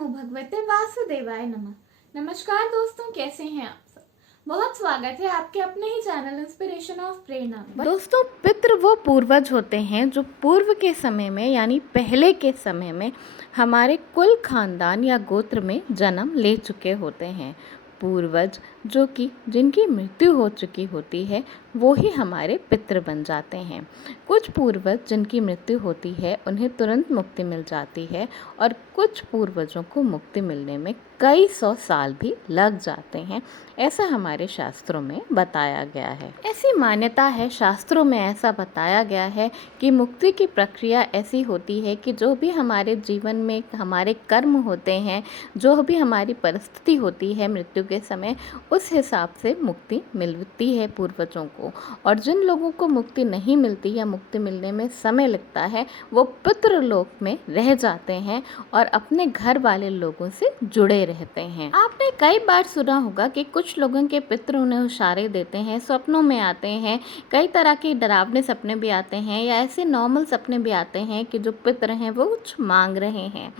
नमो भगवते वासुदेवाय नमः। नमस्कार दोस्तों, कैसे हैं आप सब। बहुत स्वागत है आपके अपने ही चैनल इंस्पिरेशन ऑफ प्रेरणा में। दोस्तों, पितृ वो पूर्वज होते हैं जो पूर्व के समय में यानी पहले के समय में हमारे कुल खानदान या गोत्र में जन्म ले चुके होते हैं। पूर्वज जो कि जिनकी मृत्यु हो चुकी होती है वो ही हमारे पितृ बन जाते हैं। कुछ पूर्वज जिनकी मृत्यु होती है उन्हें तुरंत मुक्ति मिल जाती है और कुछ पूर्वजों को मुक्ति मिलने में कई 100 साल भी लग जाते हैं। ऐसा हमारे शास्त्रों में बताया गया है। ऐसी मान्यता है, शास्त्रों में ऐसा बताया गया है कि मुक्ति की प्रक्रिया ऐसी होती है कि जो भी हमारे जीवन में हमारे कर्म होते हैं, जो भी हमारी परिस्थिति होती है मृत्यु के समय, उस हिसाब से मुक्ति मिलती है पूर्वजों को। और जिन लोगों को मुक्ति नहीं मिलती या मुक्ति मिलने में समय लगता है वो पितृलोक में रह जाते हैं और अपने घर वाले लोगों से जुड़े रहते हैं। आपने कई बार सुना होगा कि कुछ लोगों के पितृ उन्हें इशारे देते हैं, स्वप्नों में आते हैं, कई तरह के डरावने सपने भी आते हैं या ऐसे नॉर्मल सपने भी आते हैं कि जो पितृ हैं वो कुछ मांग रहे हैं।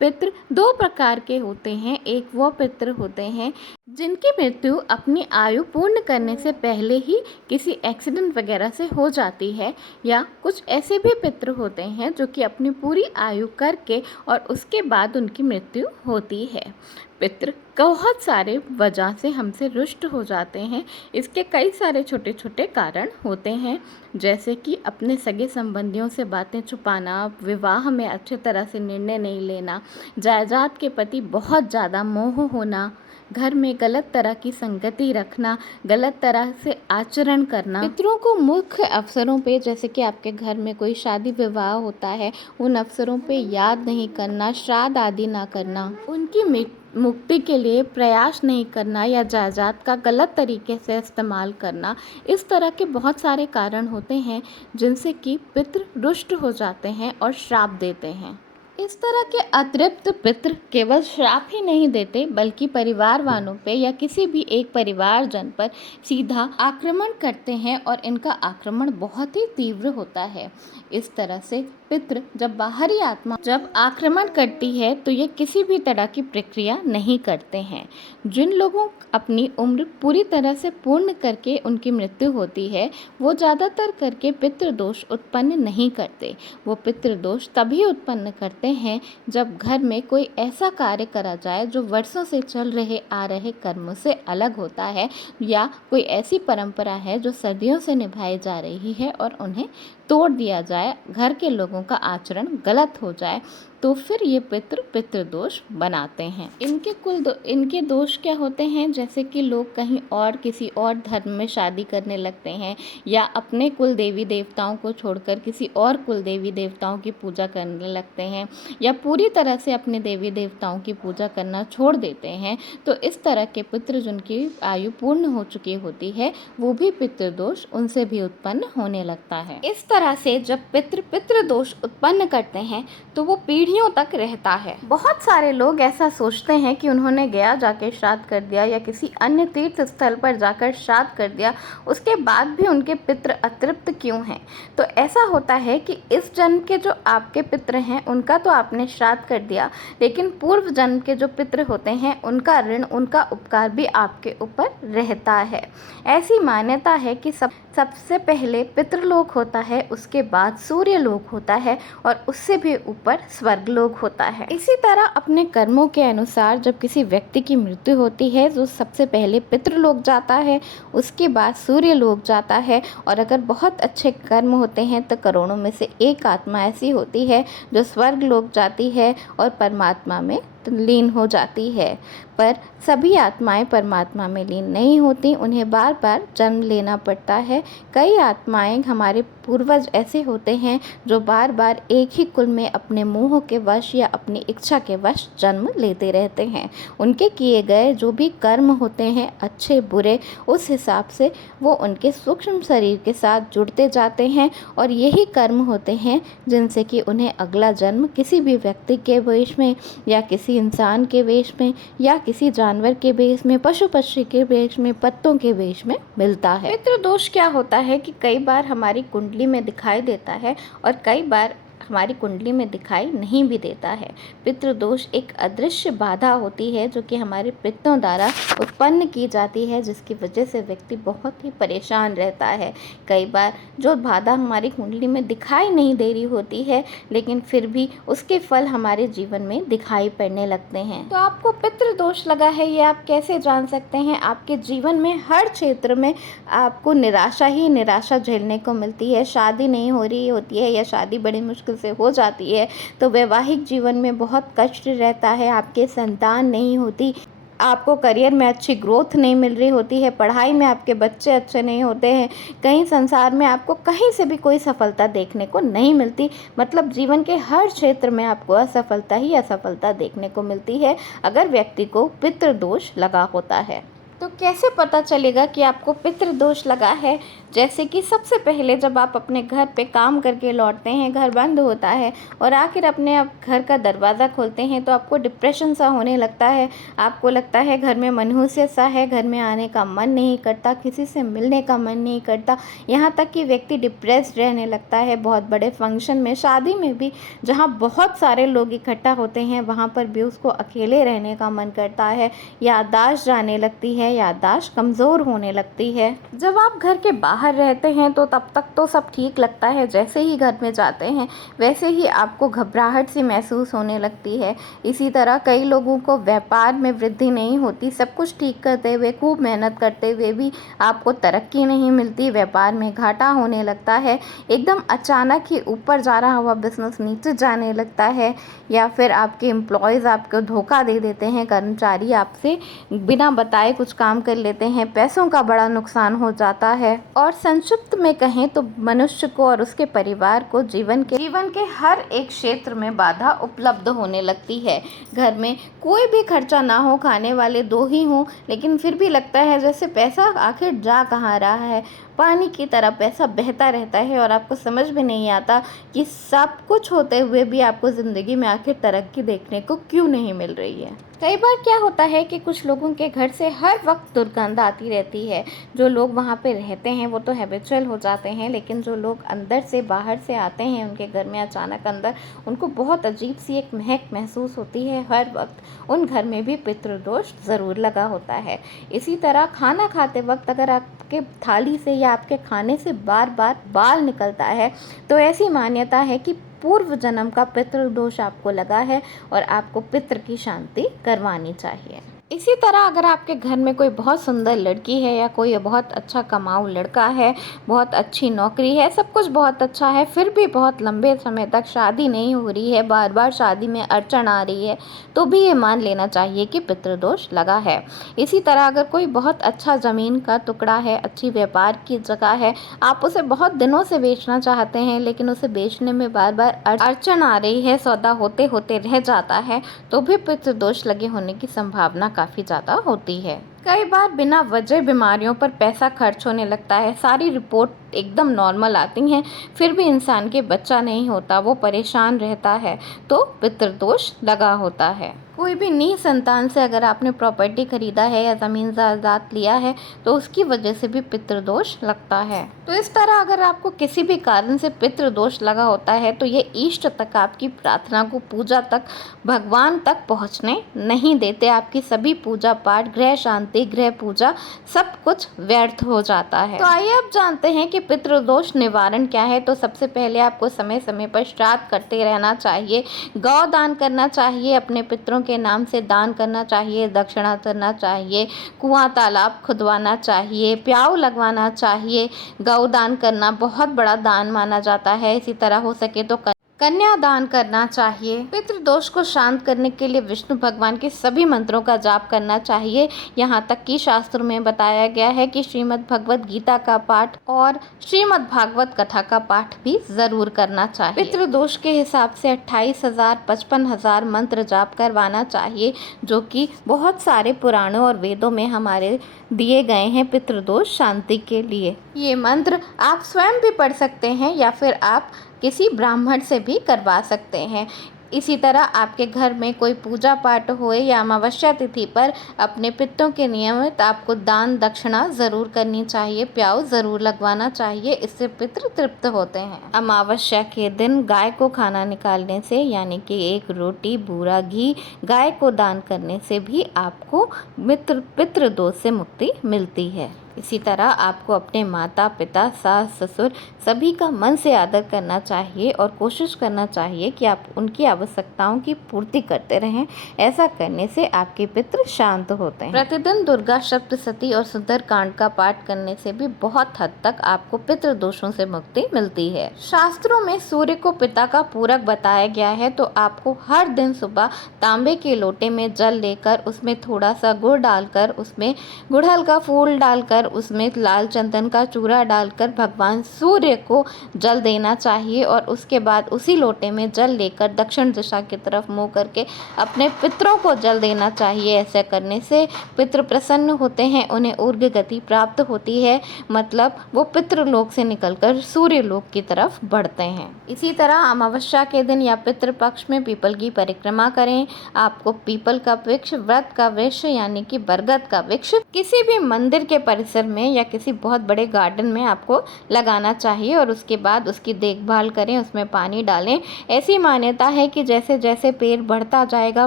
पितृ दो प्रकार के होते हैं। एक वो पितृ होते हैं जिनकी मृत्यु अपनी आयु पूर्ण करने से पहले ही किसी एक्सीडेंट वगैरह से हो जाती है, या कुछ ऐसे भी पितृ होते हैं जो कि अपनी पूरी आयु करके और उसके बाद उनकी मृत्यु होती है। पितृ बहुत सारे वजह से हमसे रुष्ट हो जाते हैं। इसके कई सारे छोटे छोटे कारण होते हैं, जैसे कि अपने सगे संबंधियों से बातें छुपाना, विवाह में अच्छे तरह से निर्णय नहीं लेना, जायदाद के प्रति बहुत ज़्यादा मोह होना, घर में गलत तरह की संगति रखना, गलत तरह से आचरण करना। पितरों को मुख्य अवसरों पे, जैसे कि आपके घर में कोई शादी विवाह होता है, उन अवसरों पे याद नहीं करना, श्राद्ध आदि ना करना, उनकी मुक्ति के लिए प्रयास नहीं करना या जायदाद का गलत तरीके से इस्तेमाल करना। इस तरह के बहुत सारे कारण होते हैं जिनसे कि पितृ रुष्ट हो जाते हैं और श्राप देते हैं। इस तरह के अतिरिक्त पितृ केवल श्राप ही नहीं देते बल्कि परिवार वालों पे या किसी भी एक परिवारजन पर सीधा आक्रमण करते हैं और इनका आक्रमण बहुत ही तीव्र होता है। इस तरह से पितृ जब बाहरी आत्मा जब आक्रमण करती है तो ये किसी भी तरह की प्रक्रिया नहीं करते हैं। जिन लोगों अपनी उम्र पूरी तरह से पूर्ण करके उनकी मृत्यु होती है वो ज़्यादातर करके पितृदोष उत्पन्न नहीं करते। वो पितृदोष तभी उत्पन्न करते हैं जब घर में कोई ऐसा कार्य करा जाए जो वर्षों से चल रहे आ रहे कर्मों से अलग होता है, या कोई ऐसी परंपरा है जो सदियों से निभाई जा रही है और उन्हें तोड़ दिया जाए, घर के लोगों का आचरण गलत हो जाए, तो फिर ये पितृदोष बनाते हैं। इनके दोष क्या होते हैं, जैसे कि लोग कहीं और किसी और धर्म में शादी करने लगते हैं, या अपने कुल देवी देवताओं को छोड़कर किसी और कुल देवी देवताओं की पूजा करने लगते हैं, या पूरी तरह से अपने देवी देवताओं की पूजा करना छोड़ देते हैं। तो इस तरह के पितृ जिनकी आयु पूर्ण हो चुकी होती है वो भी पितृदोष उनसे भी उत्पन्न होने लगता है। इस तरह से जब पितृदोष उत्पन्न करते हैं तो वो पीढ़ियों तक रहता है। बहुत सारे लोग ऐसा सोचते हैं कि उन्होंने गया जाके श्राद्ध कर दिया या किसी अन्य तीर्थ स्थल पर जाकर श्राद्ध कर दिया, उसके बाद भी उनके पितृ अतृप्त क्यों हैं। तो ऐसा होता है कि इस जन्म के जो आपके पितृ हैं उनका तो आपने श्राद्ध कर दिया, लेकिन पूर्व जन्म के जो पितृ होते हैं उनका ऋण, उनका उपकार भी आपके ऊपर रहता है। ऐसी मान्यता है कि सबसे पहले पितृलोक होता है, उसके बाद सूर्यलोक होता है और उससे भी ऊपर स्वर्गलोक होता है। इसी तरह अपने कर्मों के अनुसार जब किसी व्यक्ति की मृत्यु होती है तो सबसे पहले पितृलोक जाता है, उसके बाद सूर्यलोक जाता है, और अगर बहुत अच्छे कर्म होते हैं तो करोड़ों में से एक आत्मा ऐसी होती है जो स्वर्गलोक जाती है और परमात्मा में लीन हो जाती है। पर सभी आत्माएं परमात्मा में लीन नहीं होती, उन्हें बार बार जन्म लेना पड़ता है। कई आत्माएं, हमारे पूर्वज ऐसे होते हैं जो बार बार एक ही कुल में अपने मोह के वश या अपनी इच्छा के वश जन्म लेते रहते हैं। उनके किए गए जो भी कर्म होते हैं, अच्छे बुरे, उस हिसाब से वो उनके सूक्ष्म शरीर के साथ जुड़ते जाते हैं, और यही कर्म होते हैं जिनसे कि उन्हें अगला जन्म किसी भी व्यक्ति के वेश में या किसी इंसान के वेश में या किसी जानवर के वेश में, पशु पक्षी के वेश में, पत्तों के वेश में मिलता है। पितृदोष क्या होता है कि कई बार हमारी कुंडली में दिखाई देता है और कई बार हमारी कुंडली में दिखाई नहीं भी देता है। पितृदोष एक अदृश्य बाधा होती है जो कि हमारे पितरों द्वारा उत्पन्न की जाती है, जिसकी वजह से व्यक्ति बहुत ही परेशान रहता है। कई बार जो बाधा हमारी कुंडली में दिखाई नहीं दे रही होती है, लेकिन फिर भी उसके फल हमारे जीवन में दिखाई पड़ने लगते हैं। तो आपको पितृदोष लगा है, ये आप कैसे जान सकते हैं? आपके जीवन में हर क्षेत्र में आपको निराशा ही निराशा झेलने को मिलती है। शादी नहीं हो रही होती है या शादी बड़ी मुश्किल से हो जाती है तो वैवाहिक जीवन में बहुत कष्ट रहता है, आपके संतान नहीं होती, आपको करियर में अच्छी ग्रोथ नहीं मिल रही होती है, पढ़ाई में आपके बच्चे अच्छे नहीं होते हैं, कहीं संसार में आपको कहीं से भी कोई सफलता देखने को नहीं मिलती। मतलब जीवन के हर क्षेत्र में आपको असफलता ही असफलता देखने को मिलती है अगर व्यक्ति को पितृदोष लगा होता है। तो कैसे पता चलेगा कि आपको पितृदोष लगा है? जैसे कि सबसे पहले जब आप अपने घर पे काम करके लौटते हैं, घर बंद होता है और आखिर अपने आप घर का दरवाज़ा खोलते हैं तो आपको डिप्रेशन सा होने लगता है। आपको लगता है घर में मनहूसियत सा है, घर में आने का मन नहीं करता, किसी से मिलने का मन नहीं करता, यहाँ तक कि व्यक्ति डिप्रेस्ड रहने लगता है। बहुत बड़े फंक्शन में, शादी में भी जहाँ बहुत सारे लोग इकट्ठा होते हैं वहाँ पर भी उसको अकेले रहने का मन करता है, याददाश्त जाने लगती है, याददाश्त कमज़ोर होने लगती है। जब आप घर के बाहर रहते हैं तो तब तक तो सब ठीक लगता है, जैसे ही घर में जाते हैं वैसे ही आपको घबराहट सी महसूस होने लगती है। इसी तरह कई लोगों को व्यापार में वृद्धि नहीं होती, सब कुछ ठीक करते हुए, खूब मेहनत करते हुए भी आपको तरक्की नहीं मिलती, व्यापार में घाटा होने लगता है, एकदम अचानक ही ऊपर जा रहा हुआ बिजनेस नीचे जाने लगता है, या फिर आपके एम्प्लॉयज़ आपको धोखा दे देते हैं, कर्मचारी आपसे बिना बताए कुछ काम कर लेते हैं, पैसों का बड़ा नुकसान हो जाता है। और संक्षिप्त में कहें तो मनुष्य को और उसके परिवार को जीवन के हर एक क्षेत्र में बाधा उपलब्ध होने लगती है। घर में कोई भी खर्चा ना हो, खाने वाले दो ही हों, लेकिन फिर भी लगता है जैसे पैसा आखिर जा कहाँ रहा है, पानी की तरह पैसा बहता रहता है और आपको समझ में नहीं आता कि सब कुछ होते हुए भी आपको ज़िंदगी में आखिर तरक्की देखने को क्यों नहीं मिल रही है। कई बार क्या होता है कि कुछ लोगों के घर से हर वक्त दुर्गंध आती रहती है। जो लोग वहाँ पे रहते हैं वो तो हैबिचुअल हो जाते हैं, लेकिन जो लोग अंदर से बाहर से आते हैं उनके घर में अचानक अंदर, उनको बहुत अजीब सी एक महक महसूस होती है हर वक्त। उन घर में भी पितृदोष ज़रूर लगा होता है। इसी तरह खाना खाते वक्त अगर आपके थाली से या आपके खाने से बार बार बाल निकलता है तो ऐसी मान्यता है कि पूर्व जन्म का पितृदोष आपको लगा है और आपको पितृ की शांति करवानी चाहिए। इसी तरह अगर आपके घर में कोई बहुत सुंदर लड़की है या कोई बहुत अच्छा कमाऊ लड़का है, बहुत अच्छी नौकरी है, सब कुछ बहुत अच्छा है, फिर भी बहुत लंबे समय तक शादी नहीं हो रही है, बार बार शादी में अड़चन आ रही है, तो भी ये मान लेना चाहिए कि पितृदोष लगा है। इसी तरह अगर कोई बहुत अच्छा ज़मीन का टुकड़ा है, अच्छी व्यापार की जगह है, आप उसे बहुत दिनों से बेचना चाहते हैं लेकिन उसे बेचने में बार बार अड़चन आ रही है, सौदा होते होते रह जाता है, तो भी पितृदोष लगे होने की संभावना काफ़ी ज़्यादा होती है। कई बार बिना वजह बीमारियों पर पैसा खर्च होने लगता है, सारी रिपोर्ट एकदम नॉर्मल आती हैं, फिर भी इंसान के बच्चा नहीं होता, वो परेशान रहता है, तो पितृदोष लगा होता है। कोई भी निसंतान से अगर आपने प्रॉपर्टी खरीदा है या ज़मीन जायदाद लिया है तो उसकी वजह से भी पितृदोष लगता है। तो इस तरह अगर आपको किसी भी कारण से पितृदोष लगा होता है तो ये इष्ट तक आपकी प्रार्थना को, पूजा तक, भगवान तक पहुंचने नहीं देते। आपकी सभी पूजा पाठ, गृह शांति, गृह पूजा, सब कुछ व्यर्थ हो जाता है। तो आइए अब जानते हैं कि पितृदोष निवारण क्या है। तो सबसे पहले आपको समय समय पर श्राद्ध करते रहना चाहिए, गौ दान करना चाहिए, अपने पितरों के नाम से दान करना चाहिए, दक्षिणा करना चाहिए, कुआं तालाब खुदवाना चाहिए, प्याऊ लगवाना चाहिए। गौ दान करना बहुत बड़ा दान माना जाता है। इसी तरह हो सके तो कन्या दान करना चाहिए। पितृदोष को शांत करने के लिए विष्णु भगवान के सभी मंत्रों का जाप करना चाहिए। यहाँ तक कि शास्त्रों में बताया गया है कि श्रीमद् भगवत गीता का पाठ और श्रीमद् भागवत कथा का पाठ भी जरूर करना चाहिए। पितृदोष के हिसाब से 28,000 55,000 मंत्र जाप करवाना चाहिए, जो कि बहुत सारे पुराणों और वेदों में हमारे दिए गए हैं पितृदोष शांति के लिए। ये मंत्र आप स्वयं भी पढ़ सकते हैं या फिर आप किसी ब्राह्मण से भी करवा सकते हैं। इसी तरह आपके घर में कोई पूजा पाठ होए या अमावस्या तिथि पर अपने पितरों के नियमित आपको दान दक्षिणा ज़रूर करनी चाहिए, प्याऊ ज़रूर लगवाना चाहिए, इससे पितृ तृप्त होते हैं। अमावस्या के दिन गाय को खाना निकालने से यानी कि 1 रोटी बूरा घी गाय को दान करने से भी आपको पितृ दोष से मुक्ति मिलती है। इसी तरह आपको अपने माता पिता सास ससुर सभी का मन से आदर करना चाहिए और कोशिश करना चाहिए कि आप उनकी आवश्यकताओं की पूर्ति करते रहें। ऐसा करने से आपके पितृ शांत होते हैं। प्रतिदिन दुर्गा सप्तशती और सुंदर कांड का पाठ करने से भी बहुत हद तक आपको पितृ दोषों से मुक्ति मिलती है। शास्त्रों में सूर्य को पिता का पूरक बताया गया है, तो आपको हर दिन सुबह तांबे के लोटे में जल लेकर उसमें थोड़ा सा गुड़ डालकर, उसमें गुड़हल का फूल डालकर, उसमें लाल चंदन का चूरा डालकर भगवान सूर्य को जल देना चाहिए और उसके बाद उसी लोटे में जल लेकर दक्षिण दिशा की तरफ मुंह करके अपने पितरों को जल देना चाहिए। ऐसे करने से पितृ प्रसन्न होते हैं, उन्हें ऊर्ध्व गति प्राप्त होती है, मतलब वो पितृलोक से निकलकर सूर्य लोक की तरफ बढ़ते हैं। इसी तरह अमावस्या के दिन या पितृपक्ष में पीपल की परिक्रमा करें। आपको पीपल का वृक्ष, व्रत का वृक्ष यानी कि बरगद का वृक्ष किसी भी मंदिर के परिसर में या किसी बहुत बड़े गार्डन में आपको लगाना चाहिए और उसके बाद उसकी देखभाल करें, उसमें पानी डालें। ऐसी मान्यता है कि जैसे जैसे पेड़ बढ़ता जाएगा,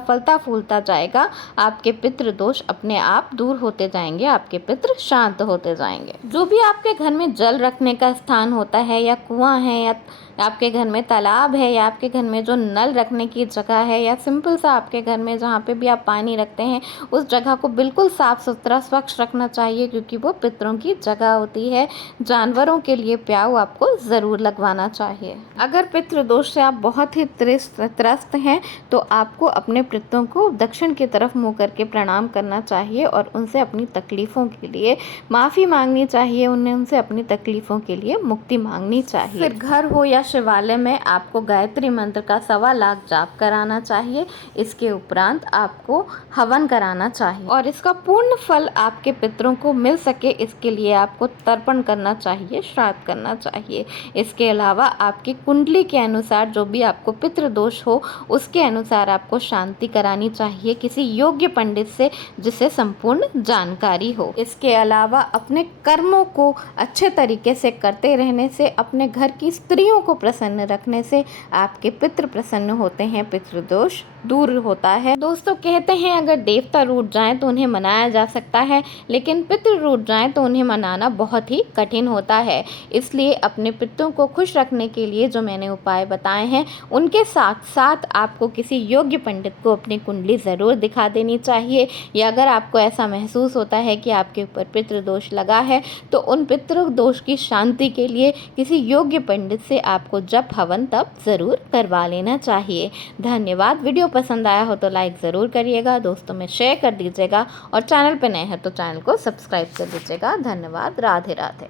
फलता फूलता जाएगा, आपके पितृ दोष अपने आप दूर होते जाएंगे, आपके पितृ शांत होते जाएंगे। जो भी आपके घर में जल रखने का स्थान होता है या कुआं है या आपके घर में तालाब है या आपके घर में जो नल रखने की जगह है या सिंपल सा आपके घर में जहाँ पे भी आप पानी रखते हैं, उस जगह को बिल्कुल साफ सुथरा स्वच्छ रखना चाहिए, क्योंकि वो पितरों की जगह होती है। जानवरों के लिए प्याऊ आपको ज़रूर लगवाना चाहिए। अगर पितृ दोष से आप बहुत ही त्रस्त हैं तो आपको अपने पितरों को दक्षिण की तरफ मुँह करके प्रणाम करना चाहिए और उनसे अपनी तकलीफ़ों के लिए माफ़ी मांगनी चाहिए, उनसे अपनी तकलीफ़ों के लिए मुक्ति मांगनी चाहिए। फिर घर हो या शिवालय में आपको गायत्री मंत्र का 1.25 लाख जाप कराना चाहिए। इसके उपरांत आपको हवन कराना चाहिए और इसका पूर्ण फल आपके पितरों को मिल सके, इसके लिए आपको तर्पण करना चाहिए, श्राद्ध करना चाहिए। इसके अलावा आपकी कुंडली के अनुसार जो भी आपको पितृ दोष हो उसके अनुसार आपको शांति करानी चाहिए किसी योग्य पंडित से, जिसे संपूर्ण जानकारी हो। इसके अलावा अपने कर्मों को अच्छे तरीके से करते रहने से, अपने घर की स्त्रियों को प्रसन्न रखने से आपके पितृ प्रसन्न होते हैं, पितृ दोष दूर होता है। दोस्तों, कहते हैं अगर देवता रूठ जाएं तो उन्हें मनाया जा सकता है, लेकिन पितृ रूठ जाएं तो उन्हें मनाना बहुत ही कठिन होता है। इसलिए अपने पितरों को खुश रखने के लिए जो मैंने उपाय बताए हैं, उनके साथ साथ आपको किसी योग्य पंडित को अपनी कुंडली ज़रूर दिखा देनी चाहिए। या अगर आपको ऐसा महसूस होता है कि आपके ऊपर पितृ दोष लगा है, तो उन पितृ दोष की शांति के लिए किसी योग्य पंडित से आपको जप हवन तप ज़रूर करवा लेना चाहिए। धन्यवाद। वीडियो पसंद आया हो तो लाइक ज़रूर करिएगा, दोस्तों में शेयर कर दीजिएगा और चैनल पर नए हैं तो चैनल को सब्सक्राइब कर दीजिएगा। धन्यवाद। राधे राधे।